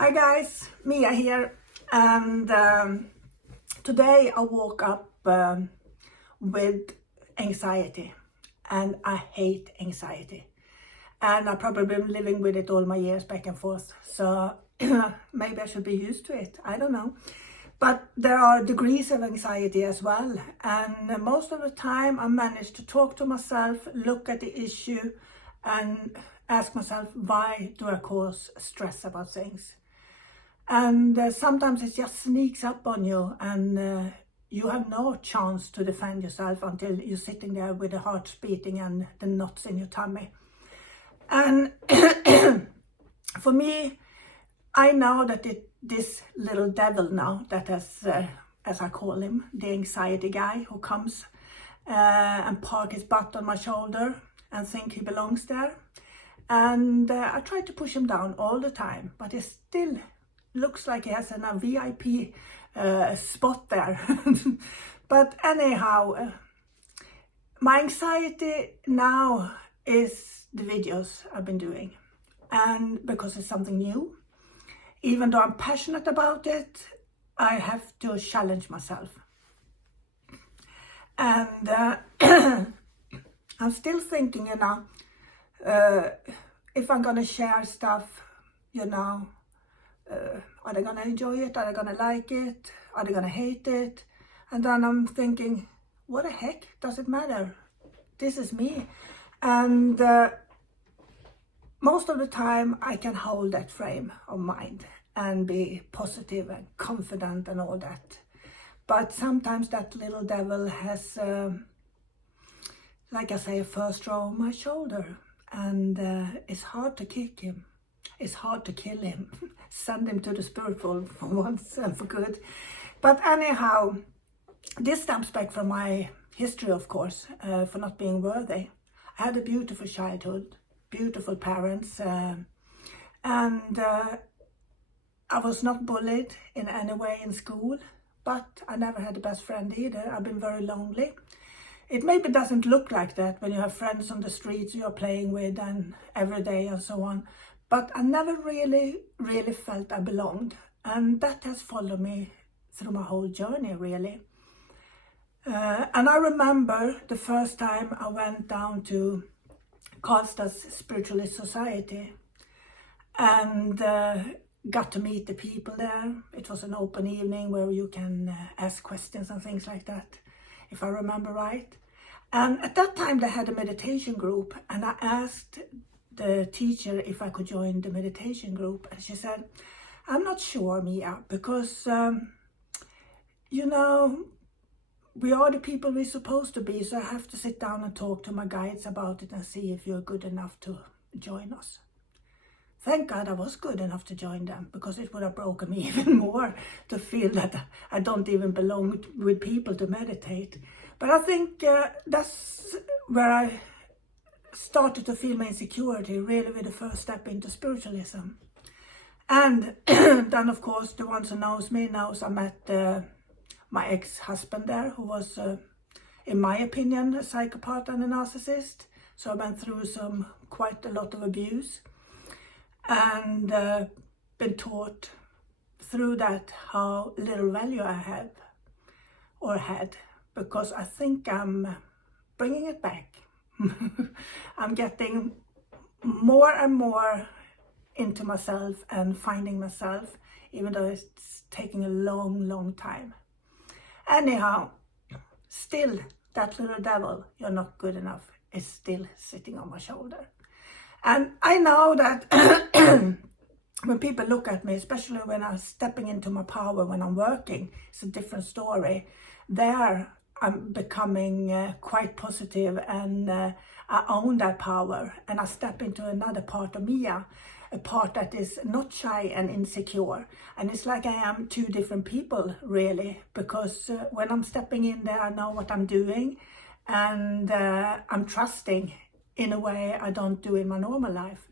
Hi guys, Mia here, and today I woke up with anxiety, and I hate anxiety, and I've probably been living with it all my years back and forth, so maybe I should be used to it, I don't know. But there are degrees of anxiety as well, and most of the time I manage to talk to myself, look at the issue, and ask myself, why do I cause stress about things? And sometimes it just sneaks up on you, and you have no chance to defend yourself until you're sitting there with the heart beating and the knots in your tummy. And for me, I know that this little devil now, that has, as I call him, the anxiety guy who comes and park his butt on my shoulder and think he belongs there. And I try to push him down all the time, but he still looks like he has a VIP spot there. But anyhow, my anxiety now is the videos I've been doing. And because it's something new, even though I'm passionate about it, I have to challenge myself. And I'm still thinking, if I'm gonna share stuff, are they gonna enjoy it? Are they gonna like it? Are they gonna hate it? And then I'm thinking, what the heck does it matter? This is me. And most of the time I can hold that frame of mind and be positive and confident and all that. But sometimes that little devil has, like I say, a first row on my shoulder. And it's hard to kick him. It's hard to kill him. Send him to the spiritual for once and for good. But anyhow, this stems back from my history, of course, for not being worthy. I had a beautiful childhood, beautiful parents, and I was not bullied in any way in school, but I never had a best friend either. I've been very lonely. It maybe doesn't look like that when you have friends on the streets you're playing with and every day and so on. But I never really felt I belonged. And that has followed me through my whole journey, really. And I remember the first time I went down to Karlstad's Spiritualist Society and got to meet the people there. It was an open evening where you can ask questions and things like that, if I remember right. And at that time they had a meditation group, and I asked the teacher if I could join the meditation group, and she said, I'm not sure, Mia, because we are the people we're supposed to be, so I have to sit down and talk to my guides about it and see if you're good enough to join us. Thank God I was good enough to join them, because it would have broken me even more to feel that I don't even belong with people to meditate. But I think that's where I started to feel my insecurity, really, with the first step into spiritualism. And then, of course, the ones who knows me knows I met my ex-husband there, who was, in my opinion, a psychopath and a narcissist. So I went through quite a lot of abuse, and been taught through that how little value I have or had, because I think I'm bringing it back. I'm getting more and more into myself and finding myself, even though it's taking a long time. Anyhow, still that little devil, you're not good enough, is still sitting on my shoulder. And I know that when people look at me, especially when I'm stepping into my power, when I'm working, it's a different story. There I'm becoming quite positive, and I own that power, and I step into another part of Mia, a part that is not shy and insecure. And it's like I am two different people, really, because when I'm stepping in there, I know what I'm doing, and I'm trusting in a way I don't do in my normal life.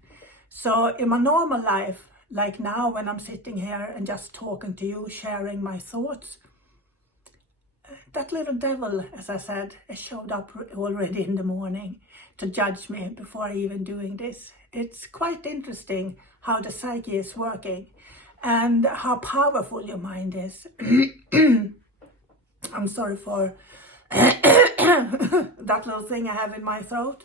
So in my normal life, like now when I'm sitting here and just talking to you, sharing my thoughts, that little devil, as I said, showed up already in the morning to judge me before even doing this. It's quite interesting how the psyche is working. and how powerful your mind is. I'm sorry for that little thing I have in my throat.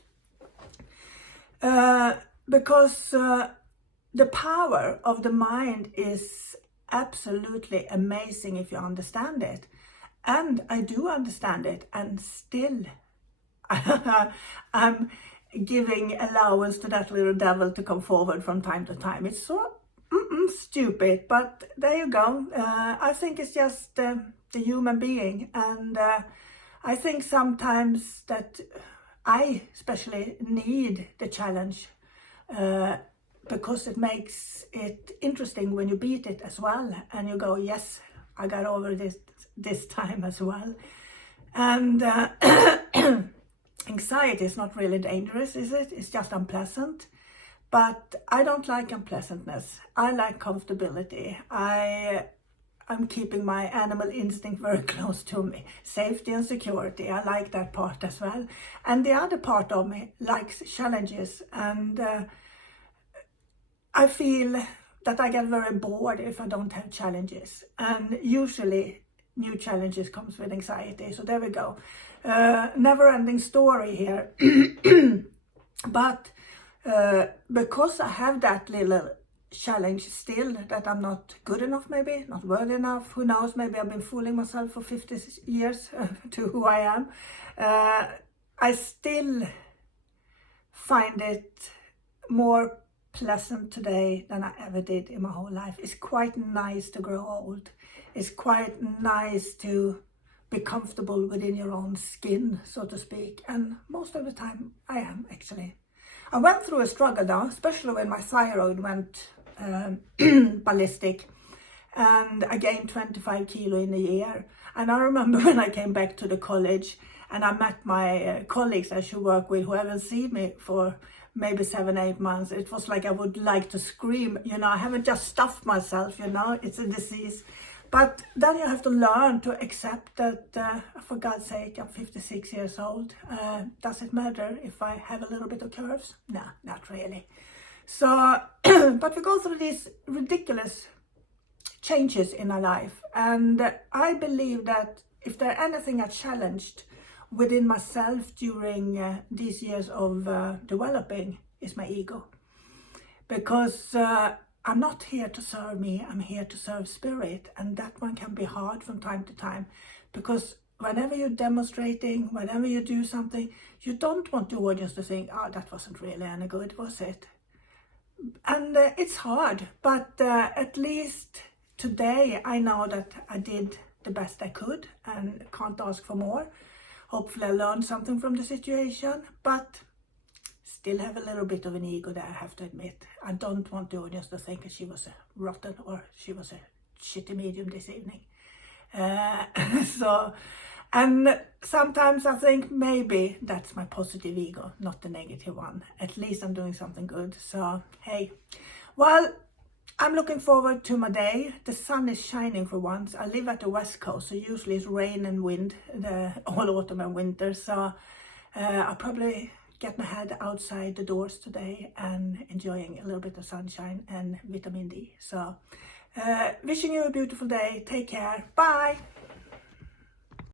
Because the power of the mind is absolutely amazing if you understand it. And I do understand it, and still I'm giving allowance to that little devil to come forward from time to time. It's so stupid, but there you go. I think it's just the human being, and I think sometimes that I especially need the challenge, because it makes it interesting when you beat it as well, and you go, yes, I got over this time as well. And anxiety is not really dangerous, is it? It's just unpleasant. But I don't like unpleasantness. I like comfortability. I'm keeping my animal instinct very close to me. Safety and security, I like that part as well. And the other part of me likes challenges. And I feel that I get very bored if I don't have challenges. And usually new challenges comes with anxiety. So there we go. Never-ending story here. But because I have that little challenge still, that I'm not good enough, maybe not worthy enough, who knows, maybe I've been fooling myself for 50 years to who I am, I still find it more pleasant today than I ever did in my whole life. It's quite nice to grow old. It's quite nice to be comfortable within your own skin, so to speak, and most of the time I am, actually. I went through a struggle now, especially when my thyroid went ballistic, and I gained 25 kilo in a year. And I remember when I came back to the college and I met my colleagues I should work with who haven't seen me for maybe 7-8 months. It was like I would like to scream, you know, I haven't just stuffed myself, you know, it's a disease. But then you have to learn to accept that, for God's sake, I'm 56 years old. Does it matter if I have a little bit of curves? No, not really. So, but we go through these ridiculous changes in our life. And I believe that if there's anything I challenged within myself during these years of developing, is my ego. Because I'm not here to serve me, I'm here to serve spirit, and that one can be hard from time to time, because whenever you're demonstrating, whenever you do something, you don't want the audience to think, oh, that wasn't really any good, was it? And it's hard, but at least today I know that I did the best I could and can't ask for more. Hopefully I learned something from the situation, but still have a little bit of an ego there, I have to admit. I don't want the audience to think that she was a rotten or she was a shitty medium this evening. And sometimes I think maybe that's my positive ego, not the negative one. At least I'm doing something good. So, hey. Well, I'm looking forward to my day. The sun is shining for once. I live at the west coast, so usually it's rain and wind all autumn and winter. So I'll probably get my head outside the doors today and enjoying a little bit of sunshine and vitamin D. So wishing you a beautiful day. Take care. Bye.